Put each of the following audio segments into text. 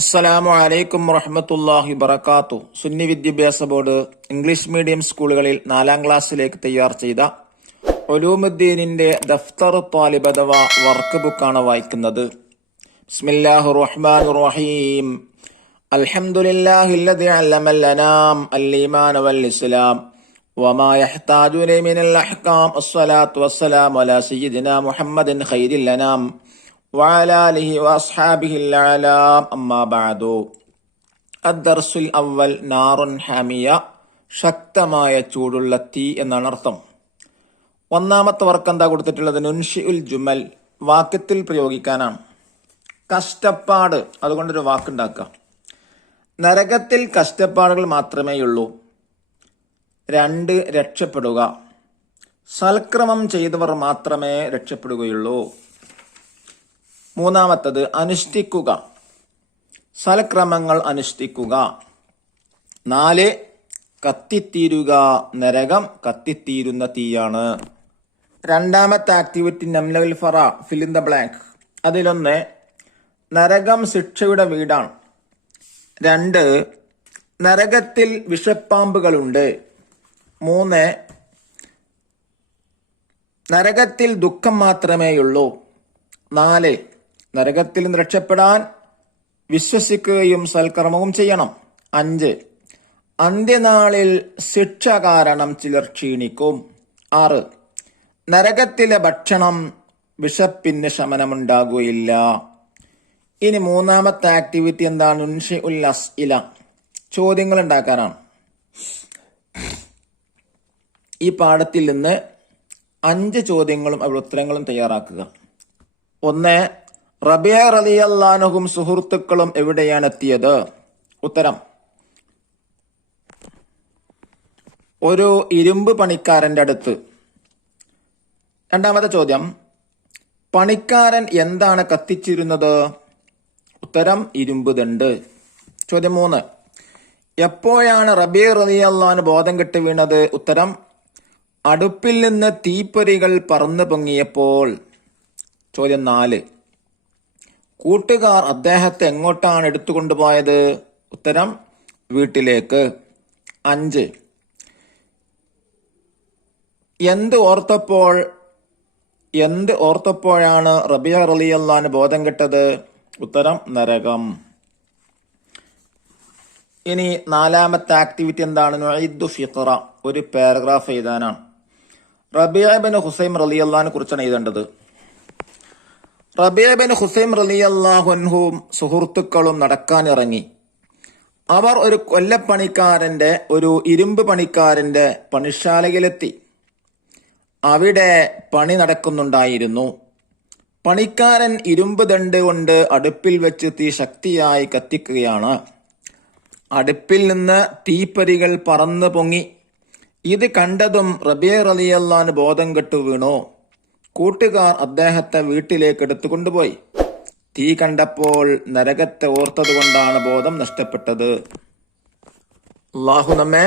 അസ്സലാമു അലൈക്കും വറഹ്മത്തുള്ളാഹി വബറകാതുഹു. സുന്നി വിദ്യാഭ്യാസ ബോർഡ് ഇംഗ്ലീഷ് മീഡിയം സ്കൂളുകളിൽ 4ാം ക്ലാസ്സിലേക്ക് തയ്യാർ ചെയ്ത ഉലൂമുദ്ദീനിന്റെ ദഫ്തർ ത്വാലിബ് അഥവാ വർക്ക് ബുക്കാണ് വായിക്കുന്നത്. ബിസ്മില്ലാഹിർ റഹ്മാനിർ റഹീം. അൽഹംദുലില്ലാഹില്ലദി അല്ലമൽ അനാം അൽ-ഈമാന വൽ ഇസ്ലാം വമാ യഹ്താജു ഇലൈഹി മിനൽ അഹ്കാം. അസ്സലാത്തു വസ്സലാമു അലാ സയ്യിദിനാ മുഹമ്മദിൻ ഖൈരിൽ അനാം വഅലാ ആലിഹി വഅസ്ഹാബിഹിൽ അഅലാം. അമ്മാ ബഅദു. അദ്ദർസുൽ അവ്വൽ നാറുൻ ഹാമിയ, ശക്തമായ ചൂടുള്ള തീ എന്നാണ് അർത്ഥം. ഒന്നാമത്തെ വർക്ക് എന്താ കൊടുത്തിട്ടുള്ളത്? നുൻഷിഉൽ ജുമൽ, വാക്യത്തിൽ പ്രയോഗിക്കാനാണ്. കഷ്ടപ്പാട്, അതുകൊണ്ടൊരു വാക്കുണ്ടാക്കുക. നരകത്തിൽ കഷ്ടപ്പാടുകൾ മാത്രമേയുള്ളൂ. 2, രക്ഷപ്പെടുക. സൽക്രമം ചെയ്തവർ മാത്രമേ രക്ഷപ്പെടുകയുള്ളൂ. മൂന്നാമത്തത് അനുഷ്ഠിക്കുക, സൽക്രമങ്ങൾ അനുഷ്ഠിക്കുക. 4, കത്തിത്തീരുക, നരകം കത്തിത്തീരുന്ന തീയാണ്. രണ്ടാമത്തെ ആക്ടിവിറ്റി നംലൽ ഫറ, ഫിൽ ഇൻ ദ ബ്ലാങ്ക്. അതിലൊന്ന്, നരകം ശിക്ഷയുടെ വീടാണ്. 2, നരകത്തിൽ വിഷപ്പാമ്പുകളുണ്ട്. 3, നരകത്തിൽ ദുഃഖം മാത്രമേയുള്ളൂ. 4, നരകത്തിൽ നിന്ന് രക്ഷപ്പെടാൻ വിശ്വസിക്കുകയും സൽക്കർമ്മവും ചെയ്യണം. 5, അന്ത്യനാളിൽ ശിക്ഷ കാരണം ചിലർ ക്ഷീണിക്കും. 6, നരകത്തിലെ ഭക്ഷണം വിശപ്പിന് ശമനമുണ്ടാകുകയില്ല. ഇനി മൂന്നാമത്തെ ആക്ടിവിറ്റി എന്താണ്? നുൻഷിഉൽ അസ്ഇല, ചോദ്യങ്ങൾ ഉണ്ടാക്കാനാണ്. ഈ പാഠത്തിൽ നിന്ന് 5 ചോദ്യങ്ങളും അവരുടെ ഉത്തരങ്ങളും തയ്യാറാക്കുക. 1, റബിയ റളിയല്ലാഹു അൻഹും സുഹൃത്തുക്കളും എവിടെയാണ് എത്തിയത്? ഉത്തരം, ഒരു ഇരുമ്പ് പണിക്കാരന്റെ അടുത്ത്. രണ്ടാമത്തെ ചോദ്യം, പണിക്കാരൻ എന്താണ് കത്തിച്ചിരുന്നത്? ഉത്തരം, ഇരുമ്പ് ദണ്ട്. ചോദ്യം 3, എപ്പോഴാണ് റബിയ റളിയല്ലാഹു അൻഹു ബോധം കെട്ട് വീണത്? ഉത്തരം, അടുപ്പിൽ നിന്ന് തീപ്പൊരികൾ പറന്നു പൊങ്ങിയപ്പോൾ. ചോദ്യം 4, കൂട്ടുകാർ അദ്ദേഹത്തെ എങ്ങോട്ടാണ് എടുത്തുകൊണ്ടുപോയത്? ഉത്തരം, വീട്ടിലേക്ക്. 5, എന്ത് ഓർത്തപ്പോഴാണ് റബിയ റളിയല്ലാഹു അൻഹു ബോധം കെട്ടത്? ഉത്തരം, നരകം. ഇനി നാലാമത്തെ ആക്ടിവിറ്റി എന്താണ്? നുഈദു ഫിഖറ, ഒരു പാരഗ്രാഫ് എഴുതാനാണ്. റബിയ ഇബ്നു ഹുസൈം റളിയല്ലാഹു അൻഹു കുറിച്ചാണ് എഴുതേണ്ടത്. റബിയ ഇബ്നു ഹുസൈം റളിയല്ലാഹു അൻഹും സുഹൃത്തുക്കളും നടക്കാനിറങ്ങി. അവർ ഒരു കൊല്ലപ്പണിക്കാരന്റെ, ഒരു ഇരുമ്പ് പണിക്കാരന്റെ പണിശാലയിലെത്തി. അവിടെ പണി നടക്കുന്നുണ്ടായിരുന്നു. പണിക്കാരൻ ഇരുമ്പ് ദണ്ട് കൊണ്ട് അടുപ്പിൽ വെച്ച് തീ ശക്തിയായി കത്തിക്കുകയാണ്. അടുപ്പിൽ നിന്ന് തീപ്പൊരികൾ പറന്നു പൊങ്ങി. ഇത് കണ്ടതും റബിയ റളിയല്ലാഹു അൻഹു ബോധം കെട്ടു വീണു. കൂട്ടുകാർ അദ്ദേഹത്തെ വീട്ടിലേക്ക് എടുത്തുകൊണ്ടുപോയി. തീ കണ്ടപ്പോൾ നരകത്തെ ഓർത്തതുകൊണ്ടാണ് ബോധം നഷ്ടപ്പെട്ടത്. അല്ലാഹു നമ്മെ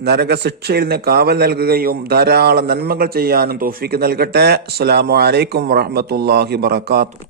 നരകശിക്ഷയിൽ നിന്ന് കാവൽ നൽകുകയും ധാരാളം നന്മകൾ ചെയ്യാനും തൗഫീക്ക് നൽകട്ടെ. അസ്സലാമു അലൈക്കും വറഹ്മത്തുള്ളാഹി വബറകാതുഹു.